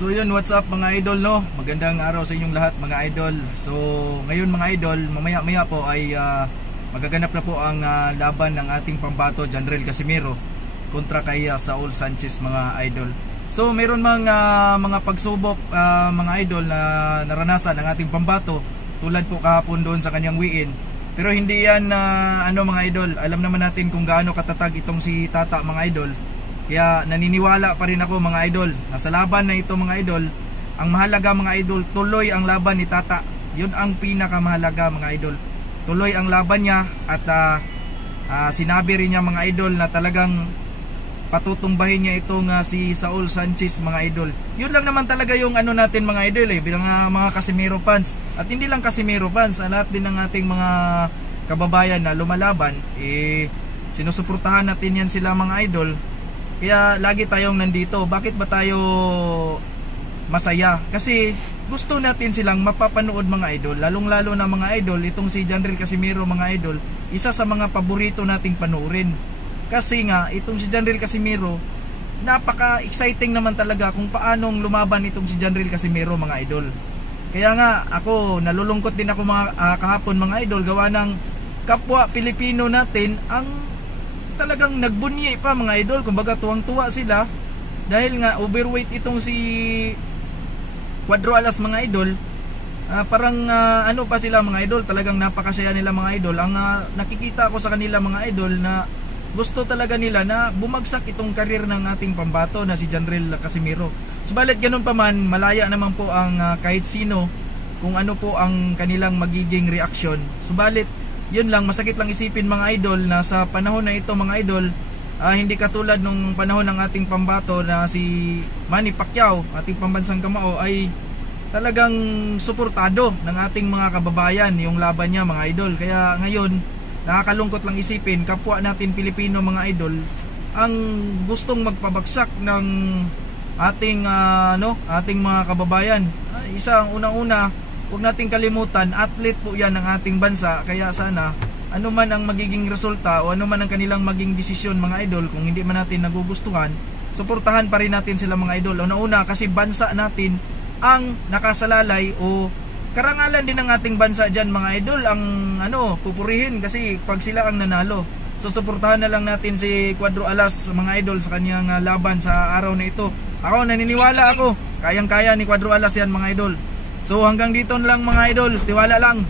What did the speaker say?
So yun, what's up mga idol, no? Magandang araw sa inyong lahat mga idol. So ngayon mga idol, mamaya po ay magaganap na po ang laban ng ating pambato Janrel Casimiro kontra kay Saul Sanchez mga idol. So mayroon mga pagsubok mga idol na naranasan ng ating pambato, tulad po kahapon doon sa kanyang wiin. Pero hindi yan mga idol, alam naman natin kung gaano katatag itong si Tata mga idol. Kaya naniniwala pa rin ako mga idol na sa laban na ito mga idol, ang mahalaga mga idol, tuloy ang laban ni Tata. Yun ang pinakamahalaga mga idol. Tuloy ang laban niya at sinabi rin niya mga idol na talagang patutumbahin niya itong si Saul Sanchez mga idol. Yun lang naman talaga yung ano natin mga idol bilang mga Casimiro fans. At hindi lang Casimiro fans, lahat din ng ating mga kababayan na lumalaban, sinusuportahan natin yan sila mga idol. Kaya lagi tayong nandito. Bakit ba tayo masaya? Kasi gusto natin silang mapapanood mga idol. Lalong lalo na mga idol, itong si Janrel Casimiro mga idol, isa sa mga paborito nating panoorin. Kasi nga, itong si Janrel Casimiro, napaka-exciting naman talaga kung paanong lumaban itong si Janrel Casimiro mga idol. Kaya nga, ako, nalulungkot din ako kahapon mga idol, gawa ng kapwa Pilipino natin ang talagang nagbunyi pa mga idol. Kumbaga tuwang-tuwa sila dahil nga overweight itong si Cuadro Alas mga idol. Parang ano pa sila mga idol, talagang napakasaya nila mga idol. Ang nakikita ko sa kanila mga idol na gusto talaga nila na bumagsak itong karir ng ating pambato na si Janrel Casimiro. Subalit ganun pa man, malaya naman po ang kahit sino kung ano po ang kanilang magiging reaksyon. Subalit yun lang, masakit lang isipin mga idol na sa panahon na ito mga idol, hindi katulad nung panahon ng ating pambato na si Manny Pacquiao, ating pambansang kamao, ay talagang suportado ng ating mga kababayan yung laban niya mga idol. Kaya ngayon, nakakalungkot lang isipin, kapwa natin Pilipino mga idol ang gustong magpabagsak ng ating ating mga kababayan. Isa, unang-una, huwag nating kalimutan, athlete po yan ng ating bansa. Kaya sana, ano man ang magiging resulta o ano man ang kanilang maging desisyon mga idol, kung hindi man natin nagugustuhan, suportahan pa rin natin sila mga idol. Una-una, kasi bansa natin ang nakasalalay o karangalan din ng ating bansa dyan mga idol ang pupurihin kasi pag sila ang nanalo. So suportahan na lang natin si Cuadro Alas mga idol sa kanyang laban sa araw na ito. Ako, naniniwala ako, kayang-kaya ni Cuadro Alas yan mga idol. So hanggang dito lang mga idol, tiwala lang.